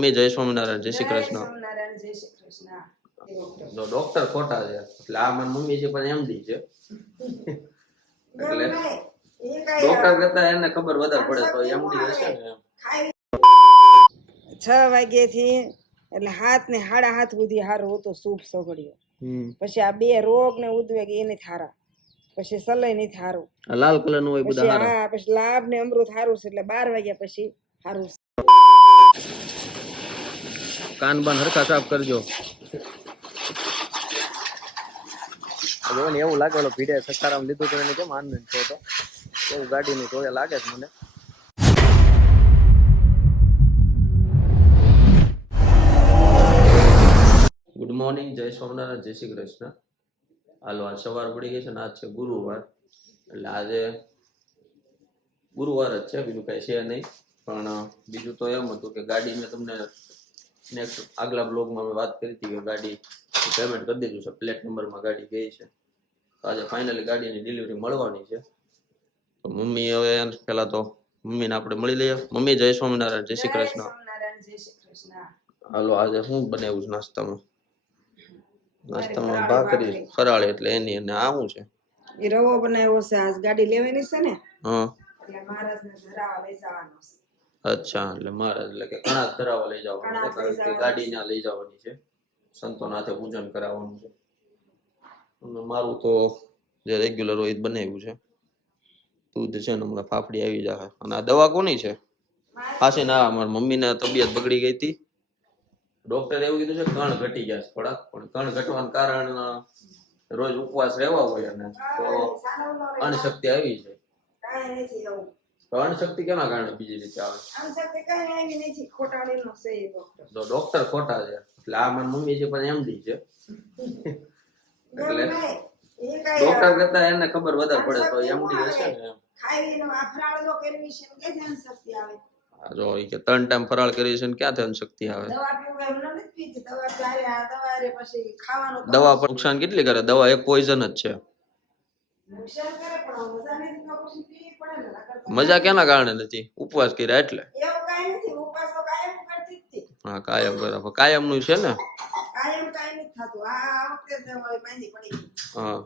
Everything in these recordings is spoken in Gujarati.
મમ્મી જય સ્વામિનારાયણ જય શ્રી કૃષ્ણ. સ્વામિનારાયણ જય શ્રી કૃષ્ણ. જો ડોક્ટર ખોટા છે એટલે આ મારી મમ્મી છે પણ એમડી છે એટલે ડોક્ટર કરતા એને ખબર વધારે પડે તો એમડી હશે ને એમ. 6 વાગ્યાથી એટલે 7 ને 7:30 સુધી હારું હતું સૂપ સોગડ્યો. પછી આ બે રોગ ને ઉદ્વેગ એને થારા, પછી સલય ની થારું, લાલ કલર નું હોય બધા હારા. હા પછી લાભ ને અમૃત હારું છે એટલે 12 વાગ્યા પછી હારું. કાન બાન હરખા સાફ કરજો. જો ને એવું લાગે ઓલો ભીડે સકારામ લીધું તો એને કેમ આનંદ થયો તો એવું ગાડીનું તો લાગે છે મને. ગુડ મોર્નિંગ, જય સ્વામિનારાયણ જય શ્રી કૃષ્ણ. હાલો આજ સવાર પડી ગઈ છે ને આજ છે ગુરુવાર એટલે આજે ગુરુવાર જ છે, બીજું કઈ છે નહીં. પણ બીજું તો એમ હતું કે ગાડી મેં તમને નેક્સ્ટ આગલા બ્લોગમાં મેં વાત કરી હતી કે ગાડી પેમેન્ટ કરી દીધું છે, પ્લેટ નંબરમાં ગાડી ગઈ છે. તો આજે ફાઇનલી ગાડીની ડિલિવરી મળવાની છે. તો મમ્મી હવે પેલા તો મમ્મીને આપણે મળી લઈએ. મમ્મી જય સ્વામિનારાયણ જય શ્રી કૃષ્ણ. હાલો આજે શું બનાવ્યું છે નાસ્તામાં? નાસ્તામાં ભાખરી ફરાળ એટલે એની અને આ શું છે? એ રવો બનાવ્યો છે. આજ ગાડી લેવાની છે ને, હા એટલે મહારાજને ધરાવા લઈ જવાનો છે. અચ્છા, એટલે મહારાજ એટલે કે કણાક ધરાવા લઈ જવાનું છે, કારણ કે ગાડી ત્યાં લઈ જવાની છે, સંતોના હાથે પૂજન કરાવવાનું છે. અને મારું તો જે રેગ્યુલર હોય એ બનાવ્યું છે. દૂધ છે ને હમણાં ફાફડી આવી જાય. અને આ દવા કોની છે? ખાસી ના મારી મમ્મીને તબિયત બગડી ગઈ હતી. ડોક્ટરે એવું કીધું છે કણ ઘટી ગયા છે થોડાક, પણ કણ ઘટવાનું કારણ રોજ ઉપવાસ રહેવા હોય અને તો અણશક્તિ આવી છે. તો અણશક્તિ કેના કારણે બીજી રીતે આવે? તો ડોક્ટર ખોટા છે એટલે આ મારી મમ્મી છે પણ એમડી છે એટલે ડોક્ટર કરતા એને ખબર વધારે પડે તો એમડી હશે ને એમ. જો એ કે 3 ટાઈમ ફરાળ કરી છે ને ક્યાંથી અણશક્તિ આવે? દવા પર નુકસાન કેટલી કરે? દવા એક પોઈઝન જ છે. મજા કેના કારણે નથી? ઉપવાસ કર્યા એટલે. હા કાયમ બરાબર, કાયમ નું છે ને. હા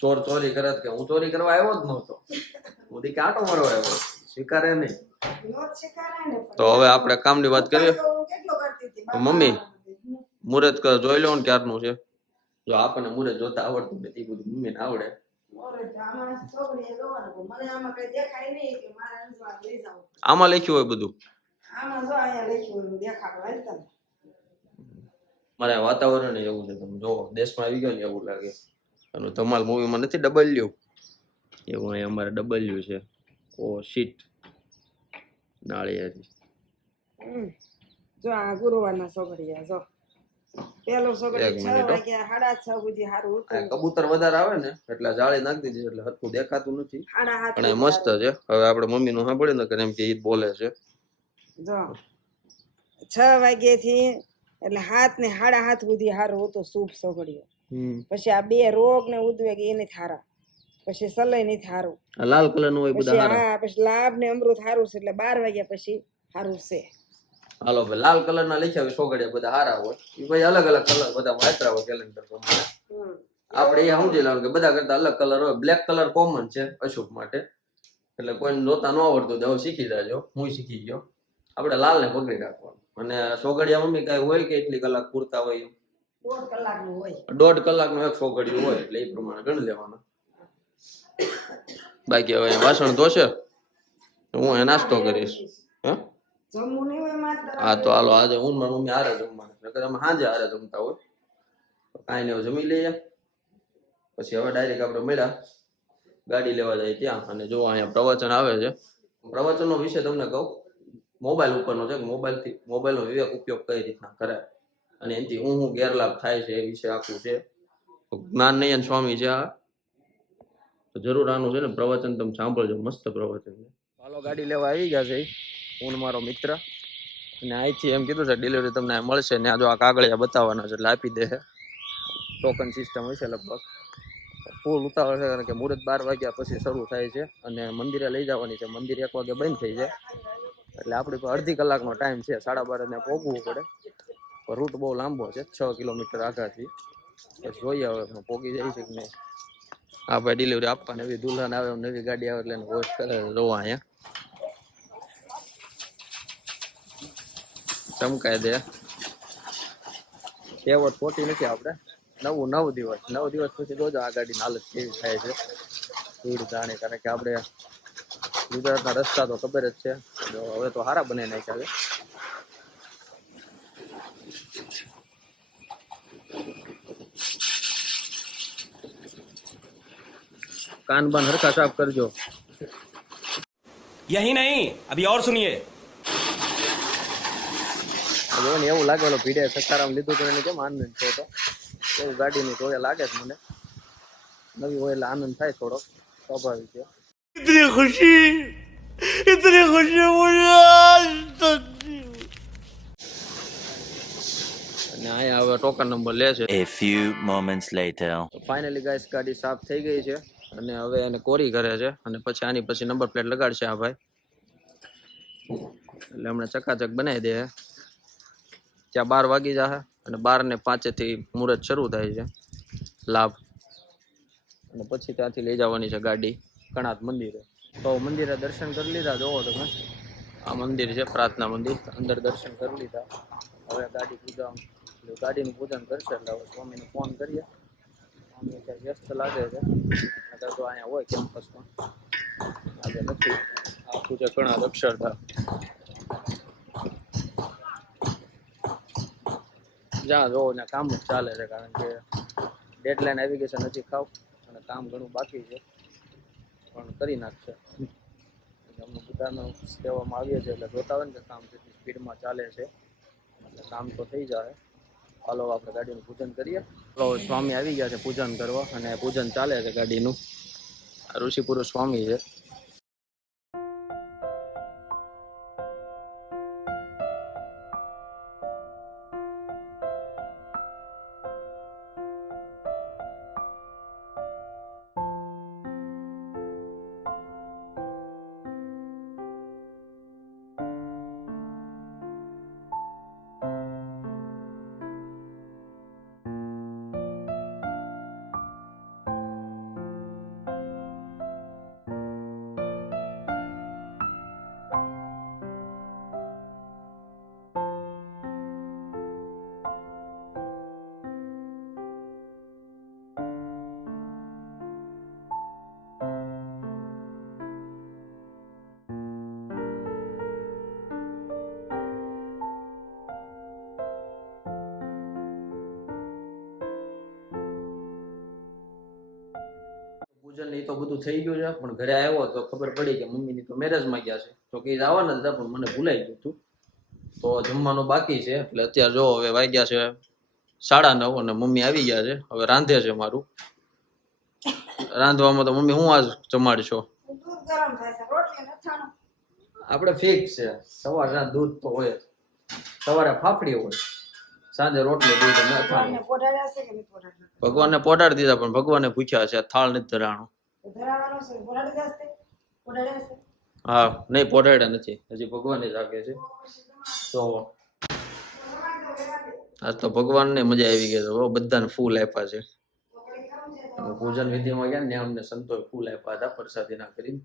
ચોર ચોરી કરે કે હું ચોરી કરવા આવ્યો જ નહોતો, હું દી કાંટો મારવા આવ્યો, સ્વીકારે નહીં. તો હવે આપણે કામની વાત કરીએ. મમ્મી મુહૂર્ત જોઈ લો ને ક્યારનું છે. જો આપણને મુહૂર્ત જોતા આવડતું નથી, બધું મમ્મીને આવડે. આમાં લખ્યું હોય બધું. મારે વાતાવરણ એવું છે, તમે જો દેશમાં આવી ગયો ને એવું લાગે. અને તમારા મૂવીમાં નથી ડબલ્યુ, એવું અહીં અમારે ડબલ્યુ છે. ઓ શીટ નાળિયેરી. જો આ ગુરુવારના સોગડિયા જો પેલો સોગડિયો 6 વાગ્યા 6:30 સુધી હારું હતું. કબૂતર વધારે આવે ને એટલે જાળી નાખી દીધી એટલે હરખું દેખાતું નથી, પણ એ મસ્ત છે. હવે આપણે મમ્મી નું સાંભળે ને કે એમ કે ઈ બોલે છે. જો 6 વાગ્યાથી એટલે 7 ને 7:30 સુધી હારું હતું સૂપ સોગડ્યો. પછી આ બે રોગ ને ઉદ્વેગ એને થારા, પછી સલય ની થારું, લાલ કલર નું હોય બધા હારા. હા પછી લાભ ને અમૃત હારું છે એટલે 12 વાગ્યા પછી હારું છે. હાલો ભાઈ, લાલ કલર ના લખ્યા હોય સોગડિયા બધા હારા હોય, એ ભાઈ અલગ અલગ કલર બધા વાપરા હોય કેલેન્ડર પ્રમાણે. આપણે એ સમજી લેવાનું કે બધા કરતા અલગ કલર હોય. બ્લેક કલર કોમન છે અશુભ માટે, એટલે કોઈને જોતા ન આવડતું તો હવે શીખી જાજો, હું શીખી ગયો. આપણે લાલ ને પકડી રાખવાનું. અને સોગડિયા મમ્મી કઈ હોય કે એટલી કલાક પૂરતા હોય? 1.5 કલાકનું હોય. 1.5 કલાકનું એક સોગડિયું હોય એટલે એ પ્રમાણે ગણી લેવાનું. બાકી હવે વાસણ ધોશે હું એ નાસ્તો કરીશ. હા તો હાલો આજે હું મારી મમ્મી હારે જમવાનું, નકર અમે સાંજે હારે જમતા હોય. કાંઈ ને જમી લઈએ પછી હવે ડાયરેક્ટ આપણે મળ્યા ગાડી લેવા જાય ત્યાં. અને જો અહીંયા પ્રવચન આવે છે. પ્રવચનનો વિષય તમને કહું, મોબાઈલ ઉપરનો છે. મોબાઈલનો વિવેક ઉપયોગ કઈ રીતના કરાય અને એનાથી હું ગેરલાભ થાય છે એ વિશે આખું છે. જ્ઞાન નયન સ્વામી છે આ, તો જરૂર આનું છે ને પ્રવચન તમે સાંભળજો, મસ્ત પ્રવચન છે. હાલો ગાડી લેવા આવી ગયા છે હું મારો મિત્ર, અને અહીંથી એમ કીધું છે ડિલિવરી તમને મળશે ને. જો આ કાગળિયા બતાવવાના છે એટલે આપી દે. ટોકન સિસ્ટમ હશે લગભગ. ફૂલ ઉતાવળ છે કારણ કે મુહૂર્ત 12 વાગ્યા પછી શરૂ થાય છે અને મંદિરે લઈ જવાની છે. મંદિર 1 વાગે બંધ થઈ જાય એટલે આપણી પાસે અડધી કલાકનો ટાઈમ છે, 12:30 ત્યાં પહોંચવું પડે. પણ રૂટ બહુ લાંબો છે, 6 કિલોમીટર આઘાથી. પછી જોઈએ હવે પહોંચી જાય છે કે નહીં. આ ભાઈ ડિલિવરી આપવા નવી દુલ્હન આવે નવી ગાડી આવે એટલે વોશ કરે જોવા અહીંયા ચમકાય દે. કહેવત ખોટી નથી. આપણે 9 દિવસ પછી રોજ આ ગાડીની હાલત કેવી થાય છે ધૂળ જાણે. કારણ કે આપણે ગુજરાતના રસ્તા તો ખબર જ છે, હવે તો સારા બનાવી નાખ્યા છે. कान बान हरखा साफ करजो. यही नहीं अभी और सुनिए. જો ને એવું લાગેલો ભીડે સકારામ લીધું તો એને કેમ આનંદ થયો હતો એવું ગાડીનું તો લાગે છે મને. નવી હોય એટલે આનંદ થાય થોડો, સ્વાભાવિક છે. इतनी खुशी मुझे आज तक. અને અહીંયા હવે ટોકન નંબર લે છે. A few moments later. Finally guys ગાડી સાફ થઈ ગઈ છે અને હવે એને કોરી કરે છે અને પછી આની પછી નંબર પ્લેટ લગાડશે આ ભાઈ. એટલે હમણાં ચકાચક બનાવી દે. ત્યાં 12 વાગી જશે અને 12:05 થી મુહૂર્ત શરૂ થાય છે લાભ. અને પછી ત્યાંથી લઈ જવાની છે ગાડી કણાત મંદિરે. તો મંદિરે દર્શન કરી લીધા. જોવો તમે આ મંદિર છે પ્રાર્થના મંદિર. અંદર દર્શન કરી લીધા. હવે ગાડીનું પૂજન કરશે એટલે હવે સ્વામીને ફોન કરીએ. સ્વામી અત્યારે વ્યસ્ત લાગે છે અત્યારે તો અહીંયા હોય કેમ્પસમાં, આજે નથી. આખું છે કણાત અક્ષરધામ. જ્યાં જોવો ત્યાં કામ જ ચાલે છે કારણ કે ડેડલાઇન આવી ગઈ છે નજીક ખાવ અને કામ ઘણું બાકી છે પણ કરી નાખશે. અમને બધાનો કહેવામાં આવીએ છીએ એટલે જોતા હોય ને કે કામ કેટલી સ્પીડમાં ચાલે છે એટલે કામ તો થઈ જાય. હાલો આપણે ગાડીનું પૂજન કરીએ. તો સ્વામી આવી ગયા છે પૂજન કરવા અને પૂજન ચાલે છે ગાડીનું. ઋષિ પુરુષ સ્વામી છે. પૂજન એ તો બધું થઈ ગયું છે પણ ઘરે આવ્યો તો ખબર પડી કે મમ્મીની તો મેરેજમાં ગયા છે. તો કે આવવાના હતા પણ મને ભૂલાઈ ગયું હતું. તો જમવાનું બાકી છે એટલે અત્યારે જો હવે વાગ્યા છે 9:30 અને મમ્મી આવી ગયા છે. હવે રાંધે છે મારું. રાંધવામાં તો મમ્મી હું આજ જમાડશો? આપણે ફિક્સ છે સવાર રાત દૂધ તો હોય. સવારે ફાફડી હોય, સાંજે રોટલી દૂધ અને અથાણું. ભગવાનને પોટાડી દીધા પણ ભગવાને પૂછ્યા છે થાળ નથી ધરાણો. હા નહીં પોટાડ્યા નથી હજી ભગવાન જ રાખે છે. તો આજ તો ભગવાનને મજા આવી ગઈ છે. બધાને ફૂલ આપ્યા છે. પૂજન વિધિમાં ગયા ને અમને સંતોએ ફૂલ આપ્યા હતા પ્રસાદી ના કરીને.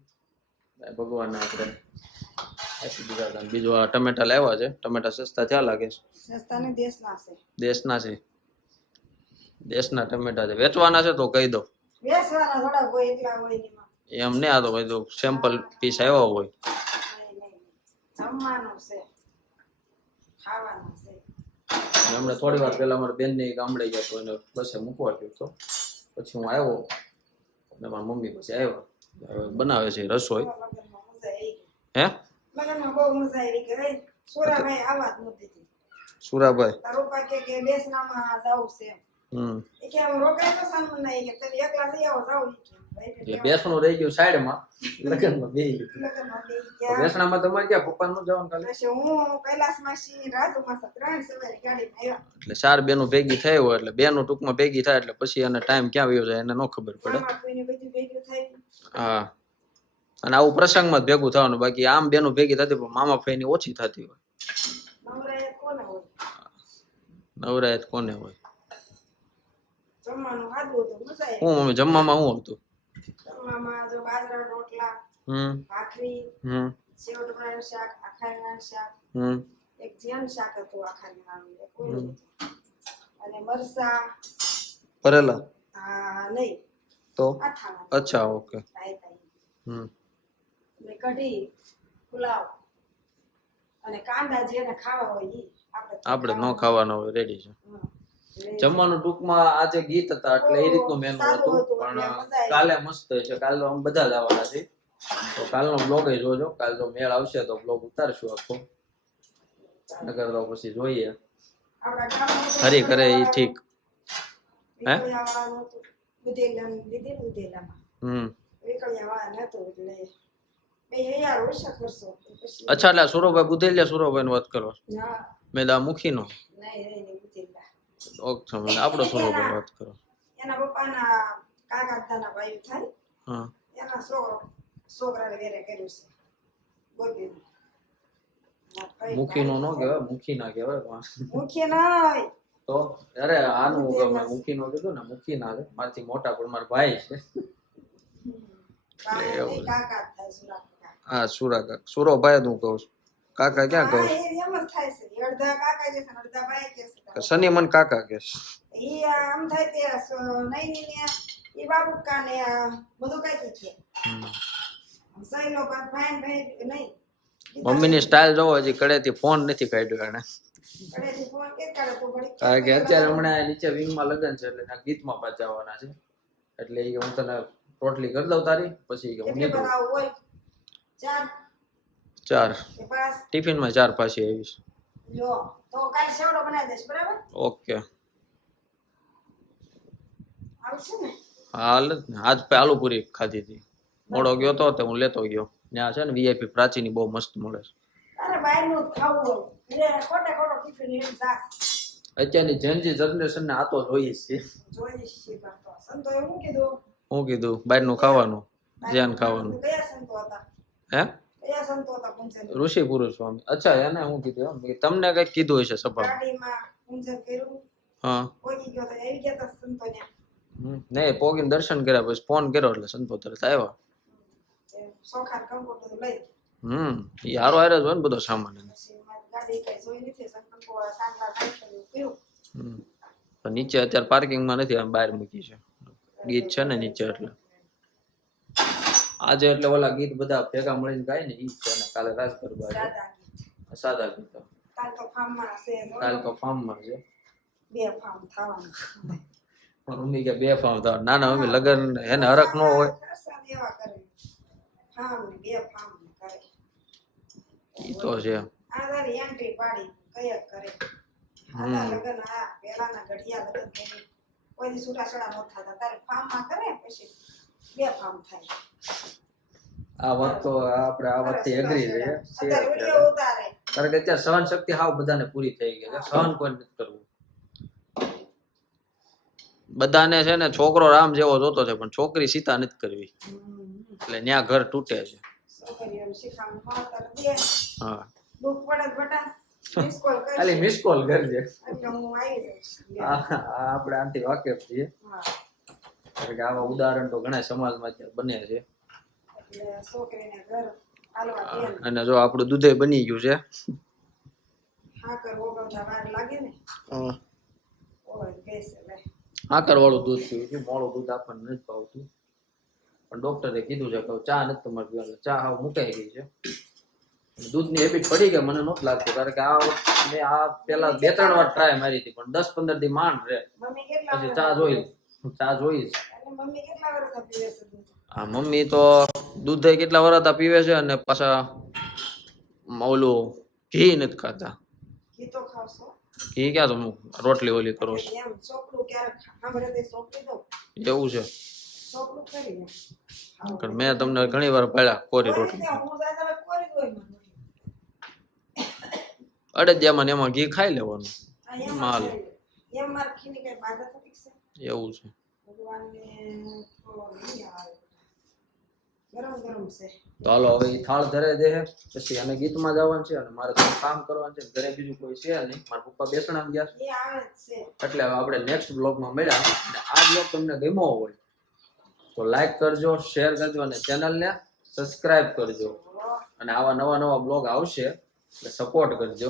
ભગવાનને આપણે આપી દીધા હતા. બીજું આ ટમેટા લાવ્યા છે. ટમેટા સસ્તા થયા લાગે છે. દેશના છે. દેશના ટમેટા છે. વેચવાના છે તો કહી દો. એમ નહીં આ તો કહી દો સેમ્પલ પીસ આવ્યા હોય. હમણાં થોડી વાર પહેલા મારા બેન ને ગામડે ગયા તો એને બસે મૂકવા ગયો તો પછી હું આવ્યો અને મારા મમ્મી પછી આવ્યા બનાવે છે રસોઈ. હે સુરાભાઈ એટલે બેસણું રહી ગયું સાઈડમાં. લગ્નમાં બે બેસણામાં તમારે ક્યાં પપ્પા નું જવાનું કાલે? એટલે 4 બેનું ભેગી થઈ હોય એટલે બેનું ટૂંકમાં ભેગી થાય એટલે પછી એને ટાઈમ ક્યાં વયો જાય એને ન ખબર પડે. હા અને આવું પ્રસંગમાં જ ભેગું થવાનું, બાકી આમ બેનું ભેગી થતી પણ મામા ફઈની ઓછી થતી હોય. નવરાએ કોને હોય નવરાયત કોને હોય? જમવાનું ખાધું હતું મજા આવી. હું મમ્મી જમવામાં શું હતું? જમવામાં જો બાજરાના રોટલા, ભાખરી, સેવ ટમાટાનું શાક, આખા રીંગણાનું શાક, એક જીયાનું શાક હતું આખા રીંગણાનું, એક ઓલું હતું. અને મરસા ભરેલા નહીં તો આથાના. અચ્છા ઓકે. અને કઢી, પુલાવ અને કાંદા જેને ખાવા હોય ઈ. આપણે ન ખાવાના હોય રેડી છે. જમવાનું ટૂંકમાં આજે ગીત હતા એટલે એ રીતનું મેનુ હતું, પણ કાલે મસ્ત છે. કાલે તો અમે બધા જ આવવાના છીએ, તો કાલનો બ્લોગ જોજો. કાલ જો મેળ આવશે તો બ્લોગ ઉતારશું આખો, નકર તો પછી જોઈએ હરી કરે એ ઠીક. હે અચ્છા, એટલે સુરોભાઈ બુધેલિયા સુરોભાઈ વાત કરો મેં દા મુખી નો આપણો સુરોભાઈ વાત કરો. એના પપ્પાના કાકા દાદાના ભાઈ થાય, એના છોકરાને વેરે કર્યું છે ગોપીનું. મુખી નો ન કહેવાય, મુખી ના કહેવાય. મુખી નહીં તો અરે આનું મુખી નો કીધું ને, મુખી ના છે મારથી મોટા પણ મારા ભાઈ છે. કાકા થાય સુરા. હા સુરા કાકા, સુરોભાઈ હું કહું છું, કાકા ક્યાં કહું? એમ જ થાય છે, અડધા કાકા છે અડધા ભાઈ કે છે. શનિ મન કાકા કે ઈ આમ થાય તે નહીં ને ઈ બાબુ કાને બધું કઈ કે સઈલો પર ભાઈ ભાઈ નહીં. મમ્મી ની સ્ટાઇલ જોવો, હજી કડેથી ફોન નથી કાઢ્યો એને. કડેથી ફોન કે કાઢે તો ઘડી કારણ કે અત્યારે હમણાં નીચે વિંગમાં લગન છે એટલે ગીતમાં પાછા આવવાના છે, એટલે ઈ હું તને રોટલી કરી દઉં તારી, પછી હું નીકળું. હોય 4 કે 5 ટિફિન માં 4 પાછી આવીશ. જો તો કાલ સેવડો બનાવી દઈશ, બરાબર? ઓકે આવશે ને? હાલ આજ આલુ પૂરી ખાધી હતી, મોડો ગયો તો તે હું લેતો ગયો. ત્યાં છે ને વીઆઈપી પ્રાચીની બહુ મસ્ત મળે છે. અરે બહારનું જ ખાવું હોય એટલે ખોટે ખોટો ટિફિન લઈને જાસ. અત્યારની જેનજી જનરેશન ને આ તો જોઈએ જ છે. જોઈશ શી કરતો સંતો એવું કીધું. હું કીધું બહારનું ખાવાનું, ધ્યાન ખાવાનું. કયા સંતો હતા? હે કયા સંતો હતા પૂંજન? ઋષિ પુરુષ સ્વામી. અચ્છા એને હું કીધું તમને કઈક કીધું હશે સભા? ગાડીમાં પૂંજન કર્યું. હા પોગી ગયો તો આવી ગયા તા સંતો ને. નહીં પોગીને દર્શન કર્યા પછી ફોન કર્યો એટલે સંતો તરત આવ્યા. સોખાર કંકોટ બધું લઈ. ઈ હારો હારે જ હોય ને બધો સામાન. પછી ગાડી કઈ જોઈ નથી, સંકલ્પો સાંગલા નાખ્યું પીવું. પણ નીચે અત્યારે પાર્કિંગમાં નથી, આમ બહાર મૂકી છે. ગીત છે ને નીચે એટલે આજે એટલે ઓલા ગીત બધા ભેગા મળીને ગાય ને ઈ છે, ને કાલે રાસ ગરબા છે. સાદા ગીત. કાલ તો ફાર્મમાં છે. કાલ તો ફાર્મમાં છે. 2 ફાર્મ થવાનું. મમ્મી કે 2 ફાર્મ થવા? ના ના મમ્મી લગન એને હરખ ન હોય. એવા કરે ફાર્મ ને 2 ફાર્મ કરે. ઈ તો છે. આ તારી એન્ટ્રી પાડી કયા કરે. આ લગન આ પેલાના ઘડિયા લગન કરી કોઈ દી છૂટાછડા ન થતા, તારે ફાર્મમાં કરે પછી 2 ફાર્મ થાય. આ વાત તો આપણે આ વાતથી એગ્રી છે. અત્યારે વિડિયો ઉતારે. કારણ કે અત્યારે સહન શક્તિ હાવ બધાને પૂરી થઈ ગઈ છે, સહન કોઈ નથી કરવું. બધાને છે ને છોકરો રામ જેવો જોતો છે પણ છોકરી સીતા નથી કરવી, એટલે ન્યા ઘર તૂટે છે. છોકરીઓને શીખામણ મળતા દે. હા દુઃખ પડે બટા મિસ કોલ કરી. ખાલી મિસ કોલ કરજે એટલે હું આવી જઈશ. આપણે આનાથી વાકેફ છીએ. હા કારણ કે આવા ઉદાહરણ તો ઘણા સમાજમાં અત્યારે બને છે. એટલે છોકરીને ઘર હાલવા દે. અને જો આપણું દૂધે બની ગયું છે. હા કર ઓગળતા વાર લાગે ને. ઓય કેસ લે. આકર વાળું દૂધ પીવું છું, મોડું દૂધ આપણને નથી ભાવતું, પણ ડોક્ટરે કીધું છે કે ચા નથી તમારે પીવાનું, ચા હાવ મુકાઈ ગઈ છે. દૂધની હેબિટ પડી ગઈ મને નહોતું લાગતું, કારણ કે મેં આ પેલા 2-3 વાર ટ્રાય મારી હતી પણ 10-15 દી માંડ રહે. મમ્મી કેટલા પછી ચા જોઈશ. મમ્મી કેટલા વર્ષ પીવે છે દૂધ? હા મમ્મી તો દૂધ કેટલા વરસ પીવે છે અને પાછા ઓલું ઘી નથી ખાતા. ઘી તો ખાવશો? ઘી ક્યાં તમે રોટલી ઓલી કરો છો? એમ ચોપડું ક્યારેક સાંભળે તે સોંપી દઉં. એવું છે? ચોપડું કરી દે. મેં તમને ઘણી વાર પાડ્યા કોરી રોટલી. હું જાય તમે કોરી દોય મને. અડદિયામાં ને એમાં ઘી ખાઈ લેવાનું. માલ એમ માર ખીની કઈ બાધા થતી છે? એવું છે. ભગવાનને તો નહીં આવે. ગરમ ગરમ છે. તો હાલો હવે ઈ થાળ ધરે દે પછી આને ગીતમાં જવાનું છે અને મારે થોડું કામ કરવાનું છે. ઘરે બીજું કોઈ છે નહીં, મારા પપ્પા બેસણા ગયા છે. એ આવે જ છે. એટલે હવે આપણે નેક્સ્ટ બ્લોગમાં મળ્યા. અને આ બ્લોગ તમને ગમ્યો હોય તો લાઈક કરજો, શેર કરજો અને ચેનલને સબસ્ક્રાઇબ કરજો. અને આવા નવા બ્લોગ આવશે એટલે સપોર્ટ કરજો.